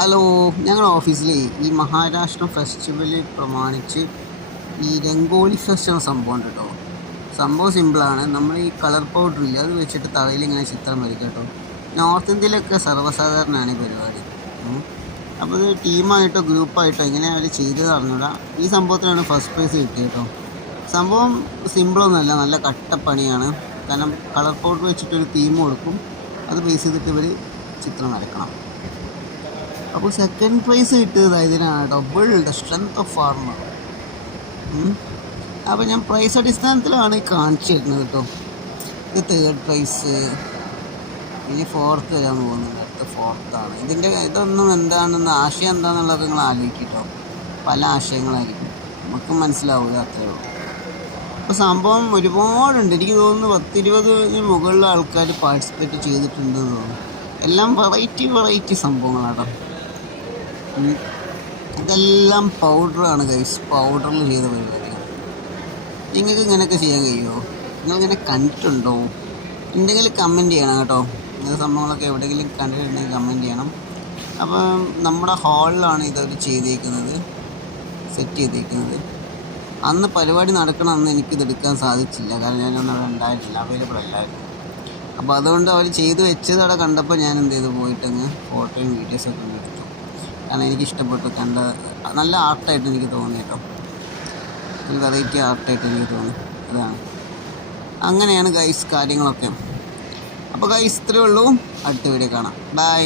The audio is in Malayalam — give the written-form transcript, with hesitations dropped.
ഹലോ, ഞങ്ങളുടെ ഓഫീസിൽ ഈ മഹാരാഷ്ട്ര ഫെസ്റ്റിവൽ പ്രമാണിച്ച് ഈ രംഗോളി ഫെസ്റ്റ് എന്ന സംഭവം ഉണ്ട് കേട്ടോ. സംഭവം സിമ്പിളാണ്. നമ്മൾ ഈ കളർ പൗഡർ ഇല്ല, അത് വെച്ചിട്ട് തലയിൽ ഇങ്ങനെ ചിത്രം വരയ്ക്കുക കേട്ടോ. നോർത്ത് ഇന്ത്യയിലൊക്കെ സർവ്വസാധാരണമാണ് ഈ പരിപാടി. അപ്പോൾ ഇത് ടീമായിട്ടോ ഗ്രൂപ്പായിട്ടോ ഇങ്ങനെ അവർ ചെയ്തത് അറിഞ്ഞൂടാ. ഈ സംഭവത്തിനാണ് ഫസ്റ്റ് പ്രൈസ് കിട്ടിയത് കേട്ടോ. സംഭവം സിമ്പിളൊന്നുമല്ല, നല്ല കട്ടപ്പണിയാണ്. കാരണം കളർ പൗഡർ വെച്ചിട്ടൊരു തീം കൊടുക്കും, അത് ബേസ് ചെയ്തിട്ട് ഇവർ ചിത്രം വരയ്ക്കണം. അപ്പോൾ സെക്കൻഡ് പ്രൈസ് കിട്ടിയത് ഇതിനാണ്, double the strength of farmer. അപ്പോൾ ഞാൻ പ്രൈസ് അടിസ്ഥാനത്തിലാണ് കാണിച്ചു തരുന്നത് കേട്ടോ. ഇത് തേർഡ് പ്രൈസ്, ഇനി ഫോർത്ത് വരാൻ പോകുന്നുണ്ട്. അടുത്ത ഫോർത്താണ്. ഇതൊന്നും എന്താണെന്ന് ആശയം എന്താണെന്നുള്ളത് നിങ്ങൾ ആലോചിക്കട്ടോ. പല ആശയങ്ങളായിരിക്കും, നമുക്ക് മനസ്സിലാവില്ല, അത്രേ ഉള്ളൂ. അപ്പോൾ സംഭവം ഒരുപാടുണ്ട്. എനിക്ക് തോന്നുന്നു 10-20 മുകളിൽ ആൾക്കാർ പാർട്ടിസിപ്പേറ്റ് ചെയ്തിട്ടുണ്ടെന്ന് തോന്നുന്നു. എല്ലാം വെറൈറ്റി സംഭവങ്ങളാണ്. ഇതെല്ലാം പൗഡറാണ് ഗൈസ്, പൗഡറിൽ ചെയ്ത പരിപാടിയാണ്. നിങ്ങൾക്ക് ഇങ്ങനെയൊക്കെ ചെയ്യാൻ കഴിയുമോ? നിങ്ങളിങ്ങനെ കണ്ടിട്ടുണ്ടോ? ഉണ്ടെങ്കിൽ കമൻറ്റ് ചെയ്യണം കേട്ടോ. ഇങ്ങനത്തെ സംഭവങ്ങളൊക്കെ എവിടെയെങ്കിലും കണ്ടിട്ടുണ്ടെങ്കിൽ കമൻറ്റ് ചെയ്യണം. അപ്പം നമ്മുടെ ഹാളിലാണ് ഇതവർ ചെയ്തേക്കുന്നത്, സെറ്റ് ചെയ്തേക്കുന്നത്. അന്ന് പരിപാടി നടക്കണം, അന്ന് എനിക്കിതെടുക്കാൻ സാധിച്ചില്ല, കാരണം ഞാനൊന്നും അവിടെ ഉണ്ടായിട്ടില്ല, അവൈലബിൾ അല്ലായിരുന്നു. അപ്പോൾ അതുകൊണ്ട് അവർ ചെയ്ത് വെച്ചത് അവിടെ കണ്ടപ്പോൾ ഞാൻ എന്ത് ചെയ്തു, പോയിട്ടങ്ങ് ഫോട്ടോയും വീഡിയോസൊക്കെ എടുത്തു. കാരണം എനിക്കിഷ്ടപ്പെട്ടു, നല്ല ആർട്ടായിട്ട് എനിക്ക് തോന്നി കേട്ടോ. ഒരു വെറൈറ്റി ആർട്ടായിട്ട് എനിക്ക് തോന്നി. അതാണ്, അങ്ങനെയാണ് ഗൈസ് കാര്യങ്ങളൊക്കെ. അപ്പോൾ ഗൈസ് ഇത്രയേ ഉള്ളൂ. അടുത്ത വീഡിയോ കാണാം. ബൈ.